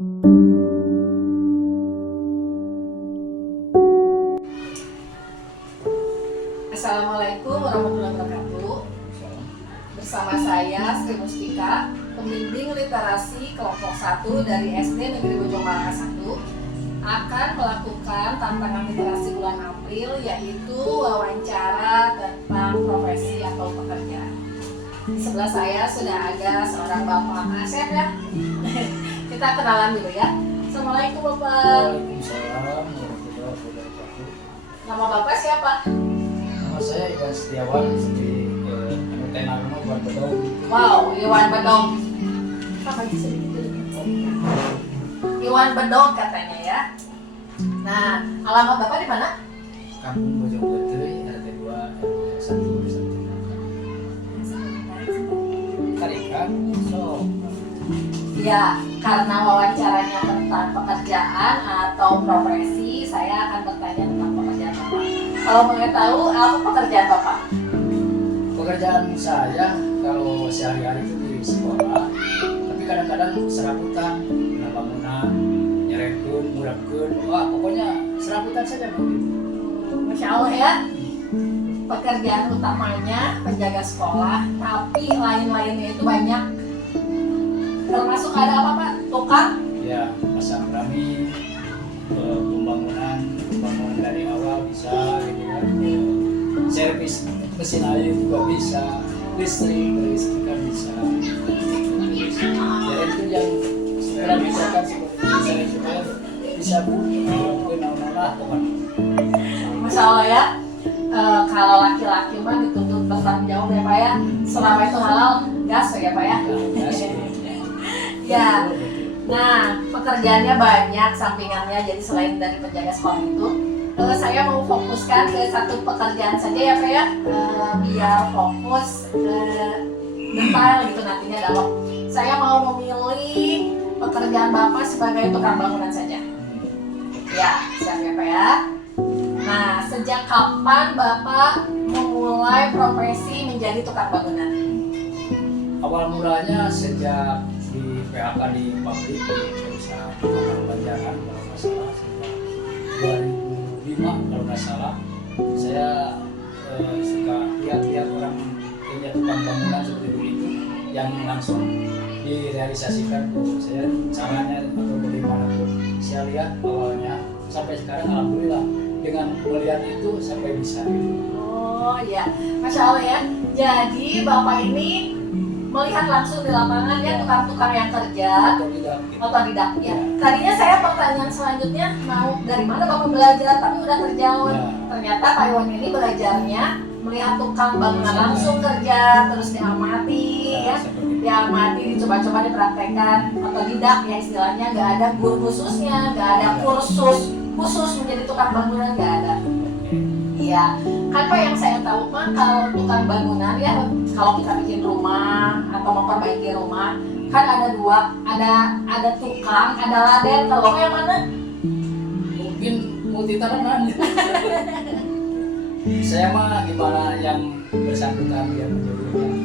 Assalamualaikum warahmatullahi wabarakatuh. Bersama saya Sri Mustika, pembimbing literasi kelompok 1 dari SD Negeri Bojong Malaka 1, akan melakukan tantangan literasi bulan April, yaitu wawancara tentang profesi atau pekerjaan. Di sebelah saya sudah ada seorang Bapak Asep ya. Kita kenalan dulu ya. Assalamualaikum Bapak. Waalaikumsalam warahmatullahi wabarakatuh. Nama Bapak siapa? Nama saya Iwan Setiawan, tenar nama Iwan Bedong. Wow, Iwan Bedong. Apa sedikit dulu? Iwan Bedong katanya ya. Nah, alamat Bapak di mana? Kampung Bojong Betui, RT 2 RW 1 Tarikan. So, Ya, karena wawancaranya tentang pekerjaan atau profesi, saya akan bertanya tentang pekerjaan Bapak. Kalau boleh tahu, apa pekerjaan Bapak? pekerjaan saya kalau sehari-hari itu di sekolah, tapi kadang-kadang serabutan, bina bangunan, nyerekun, murabkun, wah pokoknya serabutan saja begitu. Masya Allah ya. Pekerjaan utamanya penjaga sekolah, tapi lain-lainnya itu banyak. Termasuk ada apa Pak? Tukang? Ya, pasang rami, pembangunan dari awal bisa, gitu kan. Servis mesin air juga bisa, kelistrikan bisa. Jadi itu yang sekarang misalkan seperti misalnya juga bisa benar-benar teman. Masya Allah ya. Kalau laki-laki mah dituntut bertanggung jawab ya Pak ya. Selama itu halal, gas ya Pak ya. Ya. Nah, pekerjaannya banyak, sampingannya. Jadi selain dari penjaga sekolah itu, saya mau fokuskan ke satu pekerjaan saja ya Pak ya. Biar fokus detail gitu nantinya dalam. Saya mau memilih pekerjaan Bapak sebagai tukang bangunan saja. Ya, siap ya Pak ya. Nah, sejak kapan Bapak memulai profesi menjadi tukang bangunan? Awal mulanya sejak di PHK di pabrik perusahaan Pembangunan Banjaran kalau nggak salah sejak 2005 kalau nggak salah, saya suka lihat orang punya tukang bangunan seperti itu yang langsung direalisasikan tuh. Saya caranya atau bagaimana tuh saya lihat awalnya sampai sekarang alhamdulillah dengan melihat itu sampai bisa. Oh ya, Masya Allah ya. Jadi Bapak ini melihat langsung di lapangan ya tukang-tukang yang kerja otodidak ya. Tadinya saya pertanyaan selanjutnya mau dari mana Bapak belajar, tapi udah terjawab. Ya. Ternyata Pak Iwan ini belajarnya melihat tukang bangunan langsung kerja, terus diamati ya, diamati, dicoba-coba dipraktekkan, otodidak ya istilahnya, nggak ada guru khususnya, nggak ada kursus khusus menjadi tukang bangunan, nggak ada. Iya, kan Pak yang saya tahu mah kalau tukang bangunan ya, kalau kita bikin rumah atau memperbaiki rumah kan ada dua, ada tukang, ada laden. Kalau yang mana? Mungkin multi tanaman. Saya mah gimana yang bersangkutan dia menjadikan,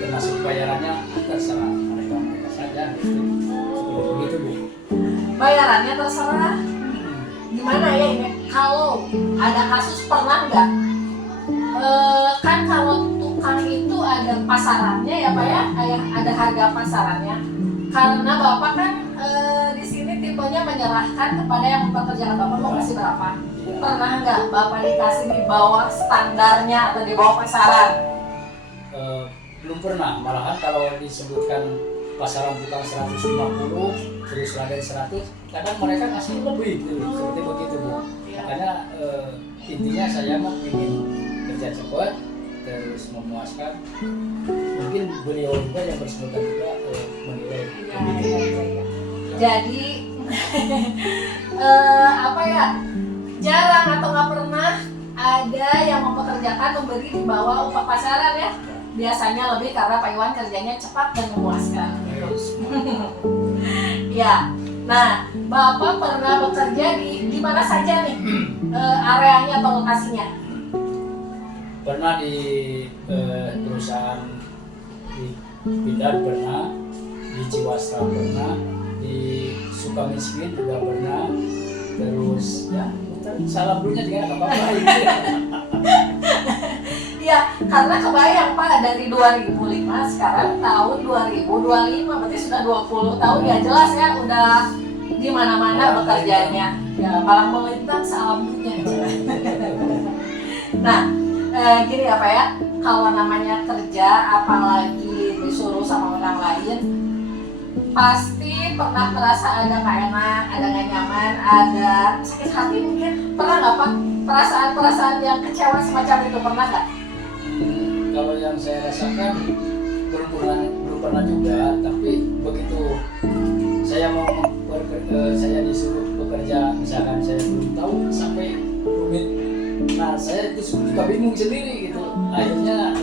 termasuk bayarannya terserah mereka saja gitu. Begitu Bu. Bayarannya terserah. Gimana ya ini? Kalau ada kasus pernah nggak? Kan kalau tukang itu ada pasarannya ya Pak ya, ada harga pasarannya. Karena Bapak kan di sini tipenya menyerahkan kepada yang mempekerjakan Bapak mau kasih berapa. Pernah nggak Bapak dikasih di bawah standarnya atau di bawah pasaran? Belum pernah, malahan kalau disebutkan pasaran tukang 150 terus laden 100, kadang mereka ngasih lebih gitu, seperti begitu Bu. Makanya intinya saya mau ingin kerja cepat terus memuaskan. Mungkin beliau juga yang bersangkutan juga menilai begitu. Jadi apa ya, jarang atau nggak pernah ada yang mempekerjakan memberi di bawah upah pasaran ya. Biasanya lebih karena Pak Iwan kerjanya cepat dan memuaskan. Ya, nah Bapak pernah bekerja di mana saja nih areanya atau lokasinya? Pernah di perusahaan di Pindad pernah, di Ciwastra pernah, di suka miskin juga pernah. Terus ya salah dulunya juga nggak apa-apa. Iya, karena kebayang Pak dari 2005 sekarang tahun 2025 berarti sudah 20 tahun ya, jelas ya udah di mana-mana bekerjanya. Ya, malah melintang salam dunia. Nah, gini ya Pak ya, kalau namanya kerja apalagi disuruh sama orang lain, pasti pernah merasa ada nggak enak, ada nggak nyaman, ada sakit hati mungkin. Pernah nggak Pak perasaan-perasaan yang kecewa semacam itu, pernah nggak? Kalau yang saya rasakan belum pernah juga, tapi begitu saya saya disuruh bekerja, misalkan saya belum tahu sampai rumit, nah saya itu suka bingung sendiri gitu. Akhirnya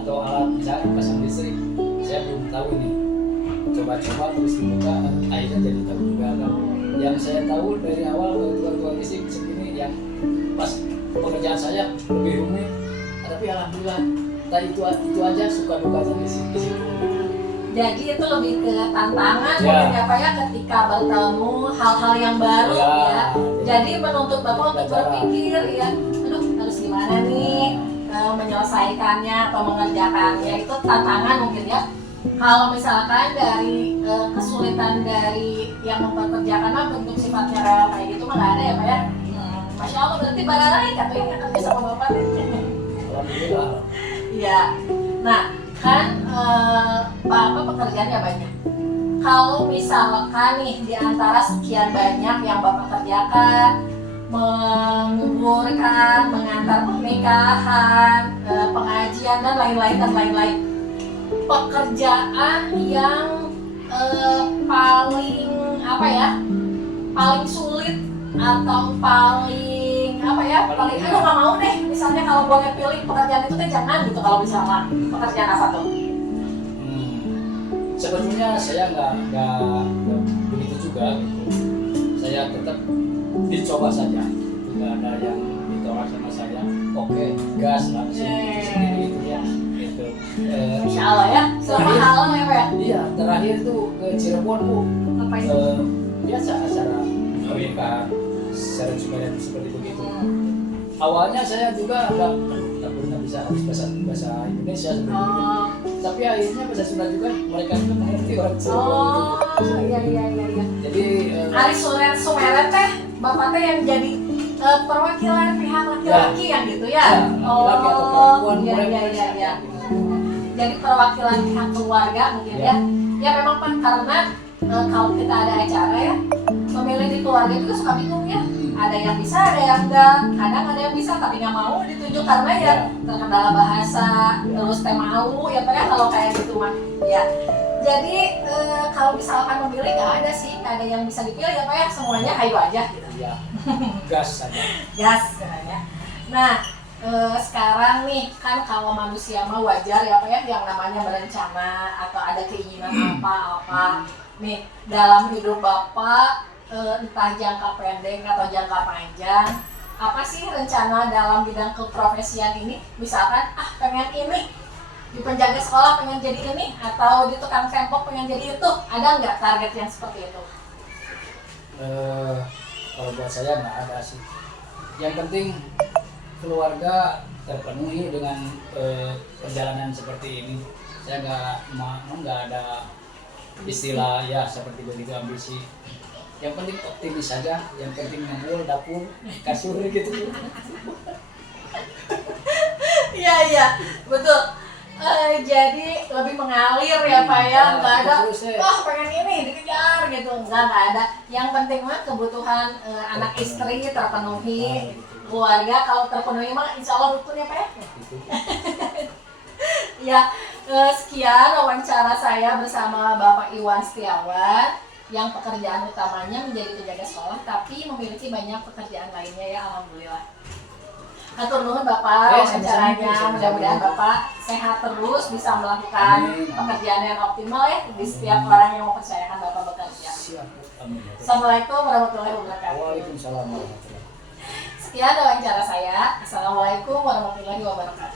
atau alat misalkan pasang listrik, saya belum tahu ini, coba-coba terus dibuka, akhirnya jadi tahu juga kan. Yang saya tahu dari awal tukang listrik segini, yang pas pekerjaan saya lebih rumit, tapi alhamdulillah itu aja suka dukanya di situ. Jadi itu lebih ke tantangan Ya. mungkin ya Pak ya, ketika bertemu hal-hal yang baru ya. Jadi menuntut Bapak untuk berpikir ya, aduh harus gimana nih menyelesaikannya atau mengerjakannya, itu tantangan mungkin ya. Kalau misalkan dari kesulitan dari yang mempekerjakan mah bentuk sifatnya rela kayak gitu mah nggak ada ya Pak ya. Masya Allah, berarti barangkali katanya nggak kerja sama Bapak nih. Alhamdulillah. Iya. Nah kan Bapak pekerjaannya banyak. Kalau misalkan nih di antara sekian banyak yang Bapak kerjakan, menguburkan, mengantar pernikahan, pengajian dan lain-lain, pekerjaan yang paling apa ya, paling sulit atau paling apa ya, paling aduh nggak mau deh, misalnya kalau boleh pilih pekerjaan itu teh jangan gitu, kalau misalnya pekerjaan apa tuh? Sebetulnya saya nggak begitu juga gitu. Saya tetap dicoba saja, nggak ada yang ditolak sama saya. Oke, gas langsung sendiri itu ya. Itu. Insya Allah ya, selama halal ya Pak ya? Iya, terakhir tuh ke Cirebon Bu. Ngapain? Biasa acara pernikahan secara seperti begitu. Awalnya saya juga tak pernah bisa harus bahasa Indonesia seperti itu. Tapi akhirnya bahasa Sunda juga mereka juga mengerti orang Cirebon. Oh iya. Jadi Ari Sumeret teh Bapak teh yang jadi perwakilan pihak laki-laki yang gitu ya? Laki-laki atau perempuan Iya. Jadi perwakilan pihak keluarga mungkin ya? Ya memang Pak, karena kalau kita ada acara ya, memilih di keluarga juga suka bingung ya. Ada yang bisa, ada yang enggak. Kadang ada yang bisa tapi nggak mau ditunjuk karena ya terkendala bahasa, terus teh malu ya Pak ya kalau kayak gitu mah. Ya. Jadi kalau misalkan memilih nggak ada sih, nggak ada yang bisa dipilih ya Pak ya, semuanya hayu aja gitu. ya gas saja. Gas ya. Nah sekarang nih kan kalau manusia mah wajar ya Pak ya, yang namanya berencana atau ada keinginan apa-apa. Nih dalam hidup Bapak entah jangka pendek atau jangka panjang, apa sih rencana dalam bidang keprofesian ini? Misalkan pengen ini di penjaga sekolah, pengen jadi ini, atau di tukang tempok pengen jadi itu, ada nggak target yang seperti itu? Kalau buat saya nggak ada sih. Yang penting keluarga terpenuhi dengan perjalanan seperti ini. Saya nggak ada istilah ya seperti begitu ambisi. Yang penting optimis saja, yang penting ngebul dapur kasur gitu. Iya betul. Jadi lebih mengalir ya Pak ya, nggak ada pengen ini dikejar gitu, nggak ada. Yang penting mah kebutuhan anak istri terpenuhi, keluarga kalau terpenuhi mah insya Allah rukun ya Pak ya. Ya, sekian wawancara saya bersama Bapak Iwan Setiawan yang pekerjaan utamanya menjadi penjaga sekolah tapi memiliki banyak pekerjaan lainnya ya, alhamdulillah. Atur nuhun Bapak wawancaranya, mudah-mudahan Bapak sehat terus, bisa melakukan pekerjaan yang optimal ya di setiap orang yang mempercayakan Bapak bekerja. Assalamualaikum warahmatullahi wabarakatuh. Waalaikumsalam warahmatullahi wabarakatuh. Sekian wawancara saya. Assalamualaikum warahmatullahi wabarakatuh.